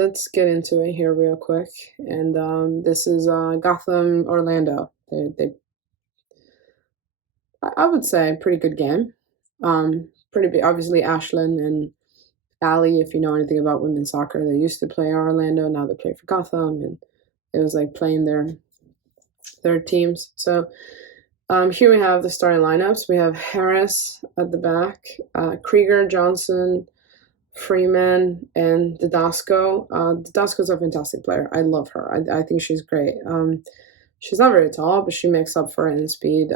let's get into it here real quick. And this is Gotham Orlando. I would say pretty good game. Pretty big. Obviously, Ashlyn and Allie, if you know anything about women's soccer, they used to play Orlando. Now they play for Gotham, and it was like playing their teams. So here we have the starting lineups. We have Harris at the back, Krieger, Johnson, Freeman, and Didasco. Didasco's a fantastic player. I love her. I think she's great. She's not very tall, but she makes up for it in speed.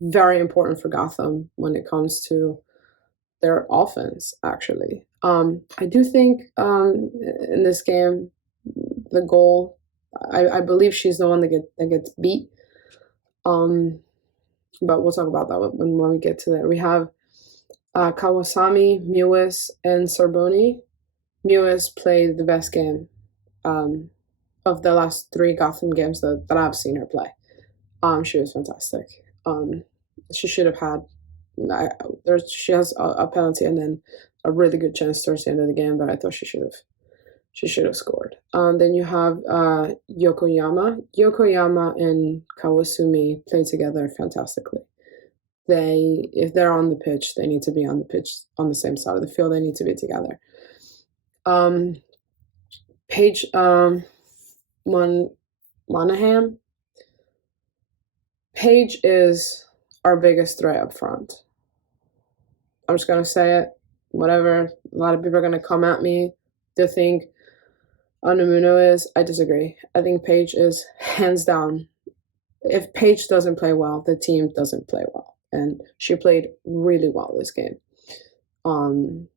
Very important for Gotham when it comes to their offense, actually. I do think in this game, the goal, I believe she's the one that gets beat. But we'll talk about that when we get to that. We have Kawasami, Mewis, and Sorboni. Mewis played the best game of the last 3 Gotham games that I've seen her play. She was fantastic. She should have had. She has a penalty and then a really good chance towards the end of the game that I thought she should have scored. Then you have Yokoyama. Yokoyama and Kawasumi play together fantastically. If they're on the pitch, they need to be on the pitch on the same side of the field. They need to be together. Paige Monahan. Paige is our biggest threat up front. I'm just gonna say it. Whatever. A lot of people are gonna come at me to think Unamuno is. I disagree. I think Paige is hands down. If Paige doesn't play well, the team doesn't play well. And she played really well this game. To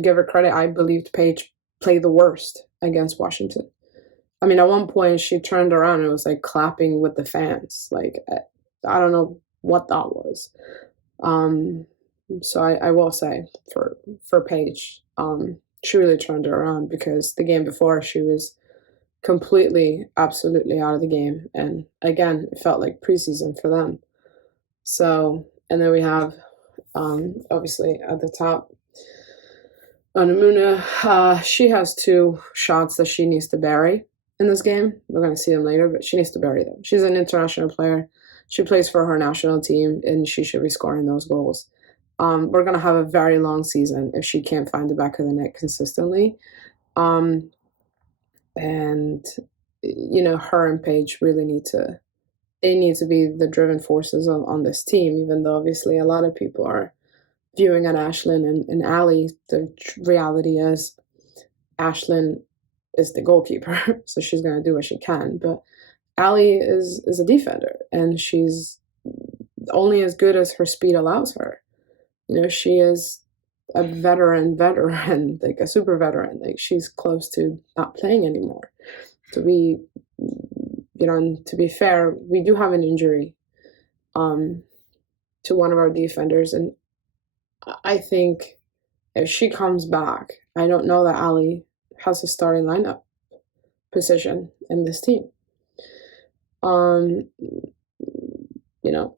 give her credit, I believed Paige played the worst against Washington. I mean, at one point she turned around and it was like clapping with the fans. Like, I don't know what that was. So I will say for Paige, she really turned it around, because the game before she was completely, absolutely out of the game. And again, it felt like preseason for them. So, and then we have, obviously at the top, Unamuno. She has 2 shots that she needs to bury in this game. We're going to see them later, but she needs to bury them. She's an international player. She plays for her national team, and she should be scoring those goals. We're going to have a very long season if she can't find the back of the net consistently. And, her and Paige really need to be the driven forces on this team, even though obviously a lot of people are viewing at Ashlyn and Allie. The reality is Ashlyn is the goalkeeper, so she's going to do what she can. But Allie is a defender, and she's only as good as her speed allows her. She is a veteran, like a super veteran. Like, she's close to not playing anymore. To be fair, we do have an injury to one of our defenders, and I think if she comes back, I don't know that Allie has a starting lineup position in this team.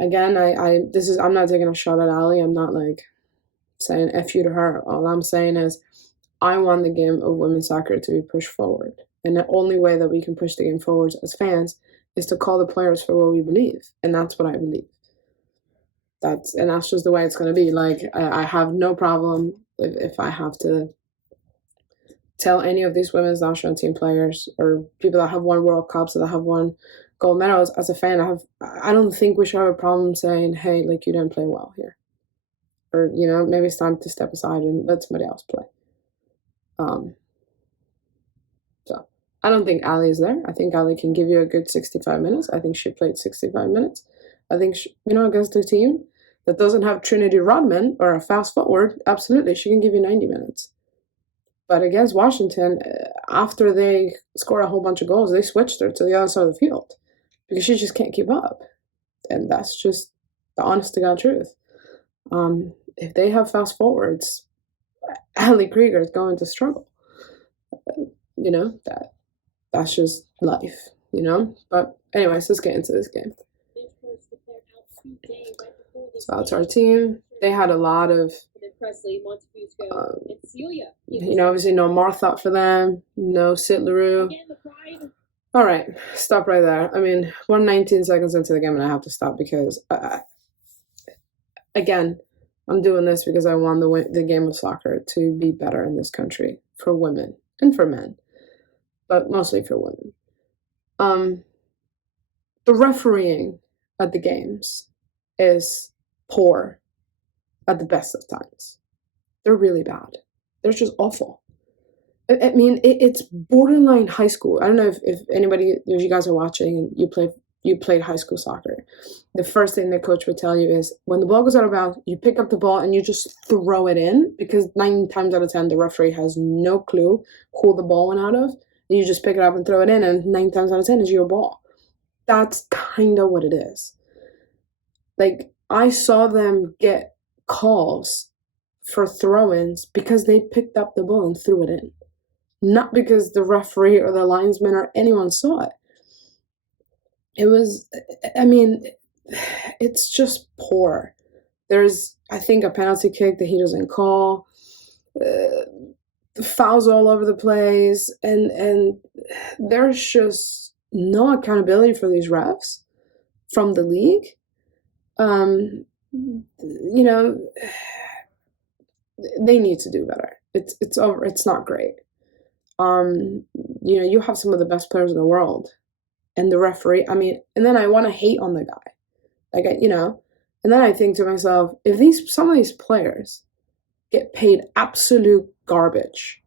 Again, I'm not taking a shot at Allie. I'm not like saying F you to her. All I'm saying is I want the game of women's soccer to be pushed forward. And the only way that we can push the game forward as fans is to call the players for what we believe. And that's what I believe. That's just the way it's going to be. Like, I have no problem if I have to tell any of these women's national team players or people that have won World Cups, that have won gold medals. As a fan, I don't think we should have a problem saying, hey, like, you didn't play well here. Or, maybe it's time to step aside and let somebody else play. So I don't think Allie is there. I think Allie can give you a good 65 minutes. I think she played 65 minutes. I think, against a team that doesn't have Trinity Rodman or a fast forward, absolutely, she can give you 90 minutes. But against Washington, after they scored a whole bunch of goals, they switched her to the other side of the field because she just can't keep up. And that's just the honest to God truth. If they have fast forwards, Allie Krieger is going to struggle. That's just life, But anyways, let's get into this game. So that's our team. They had a lot of Obviously no Martha for them, no Sit LaRue. All right, stop right there. I mean, we're 19 seconds into the game and I have to stop because, again, I'm doing this because I want the game of soccer to be better in this country for women and for men, but mostly for women. The refereeing at the games is poor at the best of times. They're really bad. They're just awful. I mean, it's borderline high school. I don't know if anybody, if you guys are watching and you played high school soccer. The first thing the coach would tell you is when the ball goes out of bounds, you pick up the ball and you just throw it in, because 9 times out of 10 the referee has no clue who the ball went out of. And you just pick it up and throw it in, and 9 times out of 10 is your ball. That's kind of what it is. Like, I saw them get calls for throw-ins because they picked up the ball and threw it in. Not because the referee or the linesman or anyone saw it. It was, I mean, it's just poor. There's, I think, a penalty kick that he doesn't call. Fouls all over the place. And there's just no accountability for these refs from the league. They need to do better. It's over. It's not great. You have some of the best players in the world, and the referee, I mean, and then I want to hate on the guy, like, and then I think to myself, if some of these players get paid absolute garbage,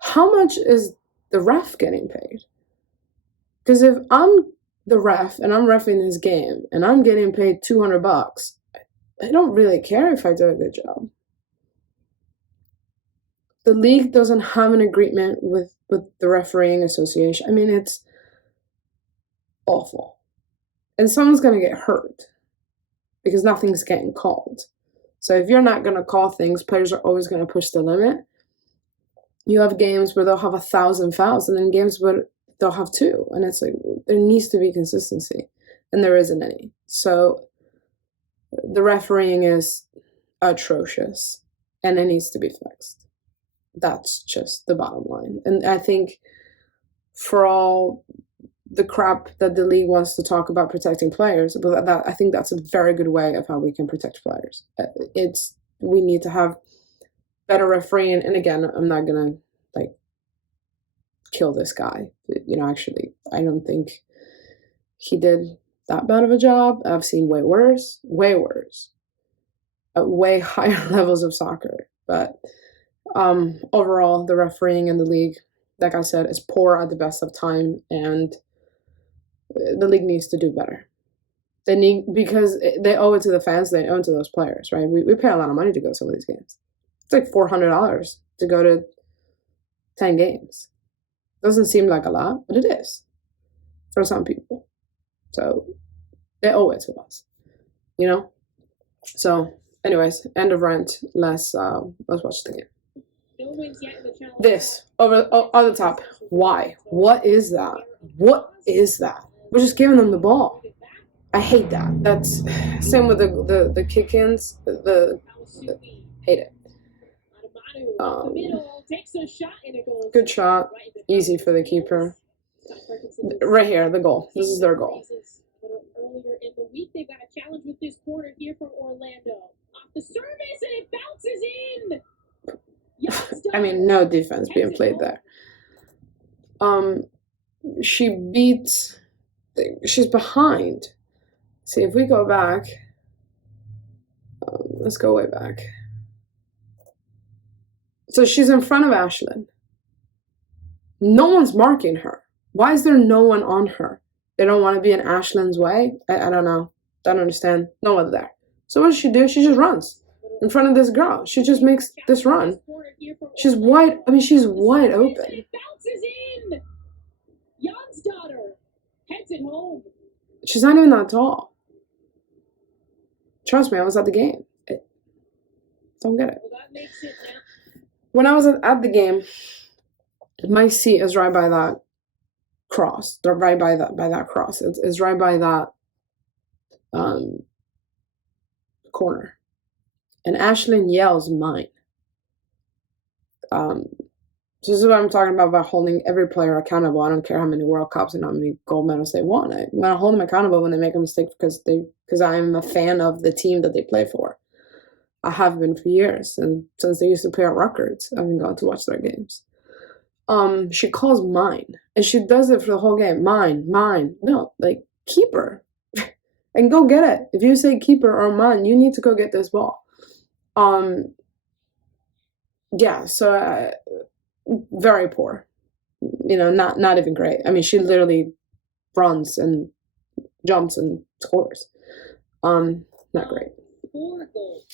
how much is the ref getting paid? Because if I'm the ref and I'm reffing this game and I'm getting paid $200, I don't really care if I do a good job. The league doesn't have an agreement with the refereeing association. I mean, it's awful. And someone's going to get hurt because nothing's getting called. So if you're not going to call things, players are always going to push the limit. You have games where they'll have 1,000 fouls, and then games where they'll have 2. And it's like, there needs to be consistency, and there isn't any. So the refereeing is atrocious, and it needs to be fixed. That's just the bottom line. And I think for all the crap that the league wants to talk about protecting players, but I think that's a very good way of how we can protect players. We need to have better refereeing. And again, I'm not gonna kill this guy. Actually, I don't think he did that bad of a job. I've seen way worse, at way higher levels of soccer. But overall, the refereeing in the league, like I said, is poor at the best of time, and the league needs to do better. Because they owe it to the fans, they owe it to those players, right? We pay a lot of money to go to some of these games. It's like $400 to go to 10 games. Doesn't seem like a lot, but it is for some people. So they owe it to us, So, anyways, end of rant. Let's watch the game. This on the top. Why? What is that? What is that? We're just giving them the ball. I hate that. That's same with the kick-ins. Hate it. Good shot. Easy for the keeper. Right here, the goal. This is their goal. Earlier in the week, they've got a challenge with this corner here from Orlando. Off the service, and it bounces in. I mean, no defense being played there. She's behind. See, if we go back, let's go way back. So she's in front of Ashlyn. No one's marking her. Why is there no one on her? They don't want to be in Ashlyn's way? I don't know. Don't understand. No one there. So what does she do? She just runs in front of this girl. She just makes this run. She's wide open. She's not even that tall. Trust me, I was at the game. Don't get it. When I was at the game, my seat is right by that cross. Right by that cross. It's right by that corner. and Ashlyn yells mine. This is what I'm talking about holding every player accountable. I don't care how many World Cups and how many gold medals they won. I'm gonna hold them accountable when they make a mistake because I'm a fan of the team that they play for. I have been for years, and since they used to play at Rutgers, I've been going to watch their games. She calls mine, and she does it for the whole game. Mine. No, like, keeper, and go get it. If you say keeper or mine, you need to go get this ball. Yeah. So very poor. Not even great. I mean, she literally runs and jumps and scores. Not great. 4 goals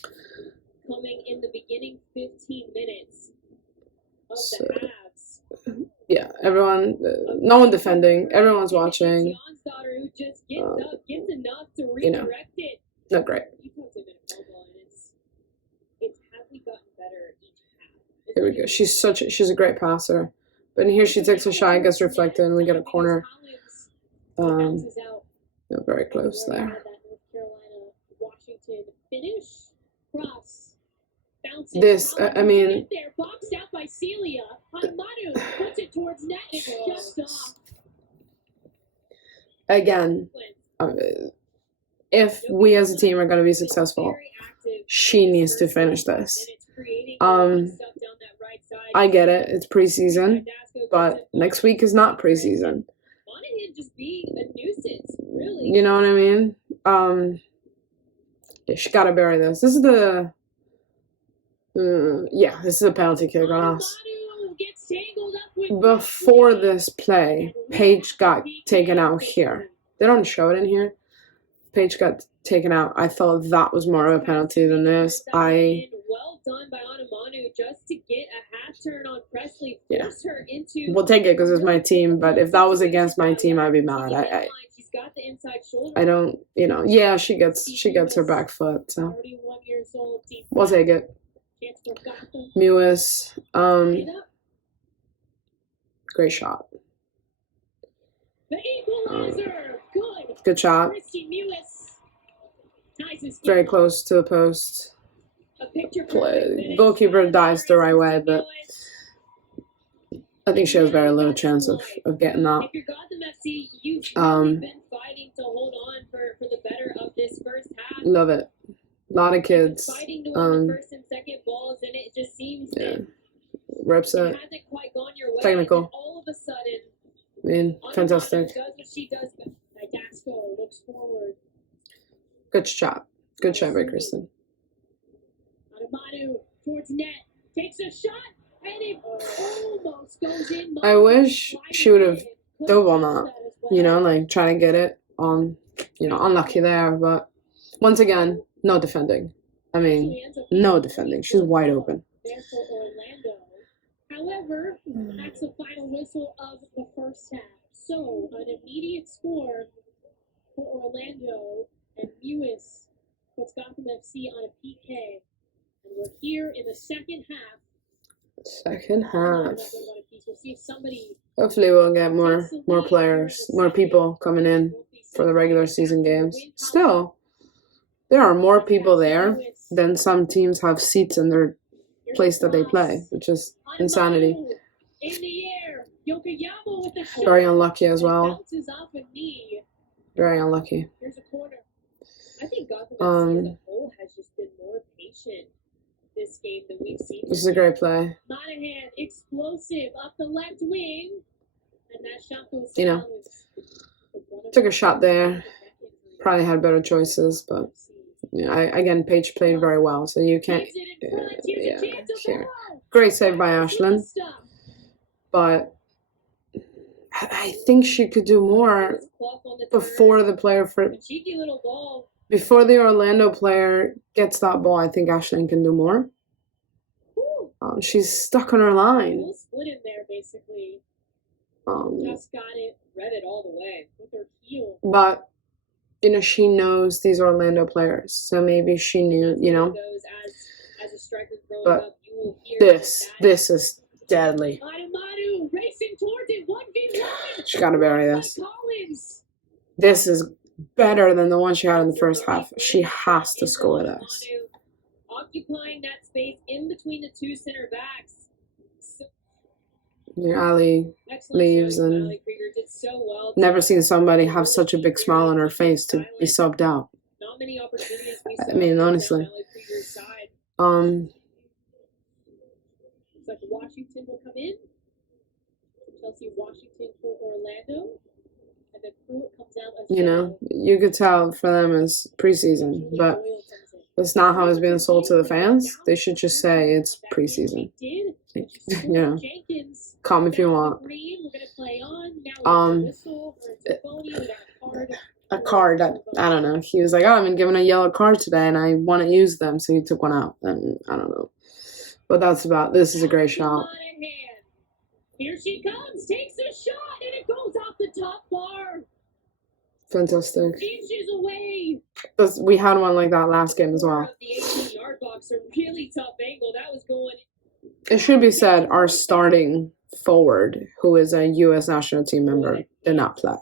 coming in the beginning 15 minutes of the halves. Yeah, everyone, no one defending, everyone's watching. Who just gets enough to redirect it. Not great. It's hardly gotten better each half. There we go. She's a great passer. But in here she takes a shot, gets reflected, and we get a corner. Very close there. North Carolina, Washington finish. Cross. Bounces. This, I mean, there, boxed out by Celia. Hanamanu puts it towards net. It's just off. Again, if we as a team are going to be successful, she needs to finish this. I get it. It's preseason, but next week is not preseason. You know what I mean? Yeah, she got to bury this. This is the... this is a penalty kick on us. Before this play, Paige got taken out here. They don't show it in here. Paige got taken out. I felt that was more of a penalty than this. Well done by Hanamanu just to get a half turn on Presley. Force her into. We'll take it because it's my team, but if that was against my team, I'd be mad. I don't, yeah, she gets her back foot, so we'll take it. Mewis, great shot. Good shot. Very close to the post. Play. Goalkeeper dives the right way, but I think she has very little chance of getting that. Love it. A lot of kids. Yeah. Rips it. Technical. I mean, fantastic. Good shot. Good shot by Kristen. Towards net, takes a shot, and it almost goes in. I wish she would have dove on that, like trying to get it on, unlucky there, but once again, no defending. I mean, no defending. She's wide open. However, that's the final whistle of the first half. So, an immediate score for Orlando, and Mewis puts Gotham FC on a PK. And we're here in the second half. We'll see if somebody. Hopefully we'll get more players, more people coming in for the regular season games. Still, there are more people there than some teams have seats in their place that they play, which is insanity. Very unlucky as well. Very unlucky. I think Gotham FC as a whole has just been more patient this game than we've seen. This is a great play. Monahan, explosive up the left wing, and that shot goes. Took a shot there. Probably had better choices, but again, Paige played very well, so you can't. Here, great save by Ashlyn, but I think she could do more before the Orlando player gets that ball. I think Ashlyn can do more. She's stuck on her line. Split in there, basically. Just got it, read it all the way with her heel. But she knows these Orlando players, so maybe she knew. As a striker growing but up, you will hear this is deadly. Hanamanu racing towards it, 1v1. She gotta bury this. This is better than the one she had in the first half. She has to score this. occupying that space in between the two center backs. So, Ali leaves, and never seen somebody have such a big smile on her face to be subbed out. Not many opportunities we I mean, honestly. It's like Washington will come in. Chelsea, Washington for Orlando. And then Pruitt comes out as you know, you could tell for them it's preseason, but that's not how it's being sold to the fans. They should just say it's preseason. You know, come if you want. A card that, I don't know. He was like, oh, I've been given a yellow card today and I want to use them, so he took one out. And I don't know. But this is a great shot. Here she comes, takes a shot, and it goes off the top bar. Fantastic. Inches away. We had one like that last game as well. The 18-yard box, a really tough angle. That was going. It should be said, our starting forward, who is a U.S. national team member, did not play.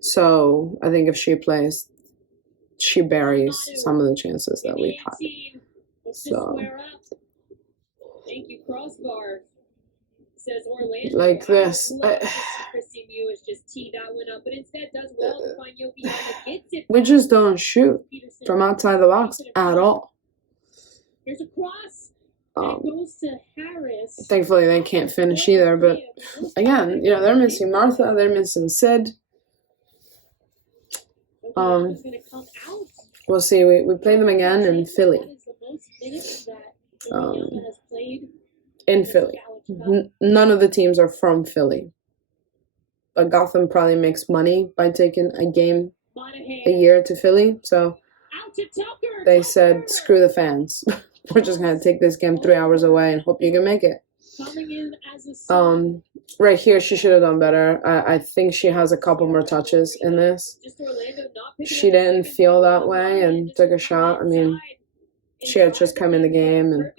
So I think if she plays, she buries some of the chances that we had. So, thank you, crossbar. Says Orlando. Like this. Christy Mew is just tee that one up, but instead does well to find Yobiana, gets it. We just don't shoot from outside the box at all. Here's a cross. That goes to Harris. Thankfully, they can't finish either. But again, you know, they're missing Martha. They're missing Sid. We'll see. We play them again in Philly. In Philly. None of the teams are from Philly. But Gotham probably makes money by taking a game a year to Philly. So they said, screw the fans. We're just going to take this game 3 hours away and hope you can make it. Right here, she should have done better. I think she has a couple more touches in this. She didn't feel that way and took a shot. I mean, she had just come in the game,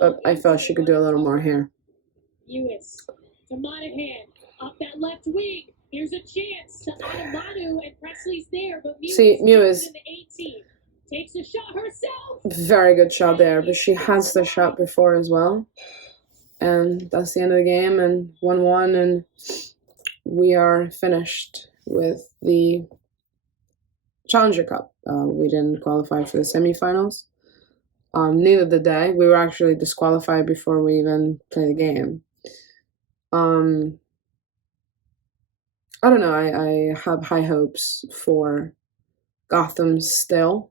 but I felt she could do a little more here. Lewis to Monahan up that left wing. Here's a chance to Adamanu, and Presley's there, but Mewis in the 18 takes a shot herself. Very good shot there, but she has the shot before as well. And that's the end of the game, and 1-1, and we are finished with the Challenger Cup. We didn't qualify for the semifinals. Neither did they. We were actually disqualified before we even played the game. I don't know. I have high hopes for Gotham still.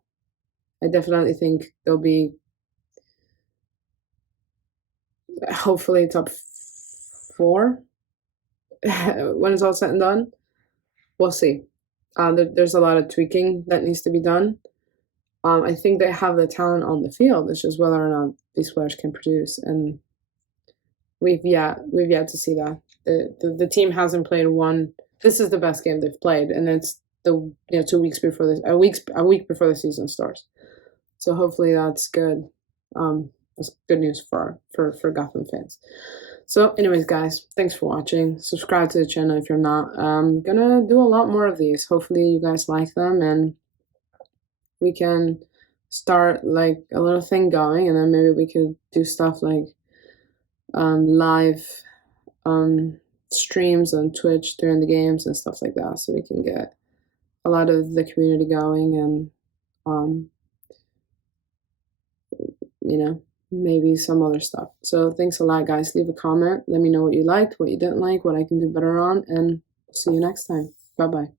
I definitely think they'll be hopefully top 4 when it's all said and done. We'll see. There's a lot of tweaking that needs to be done. I think they have the talent on the field. It's just whether or not these players can produce, and we've yet to see that. The team hasn't played one. This is the best game they've played, and it's 2 weeks before this, a week before the season starts. So hopefully that's good. That's good news for Gotham fans. So anyways, guys, thanks for watching. Subscribe to the channel if you're not. I'm gonna do a lot more of these. Hopefully you guys like them, and we can start like a little thing going, and then maybe we could do stuff like live streams on Twitch during the games and stuff like that, so we can get a lot of the community going, and maybe some other stuff. So thanks a lot, guys. Leave a comment. Let me know what you liked, what you didn't like, what I can do better on, and see you next time. Bye-bye.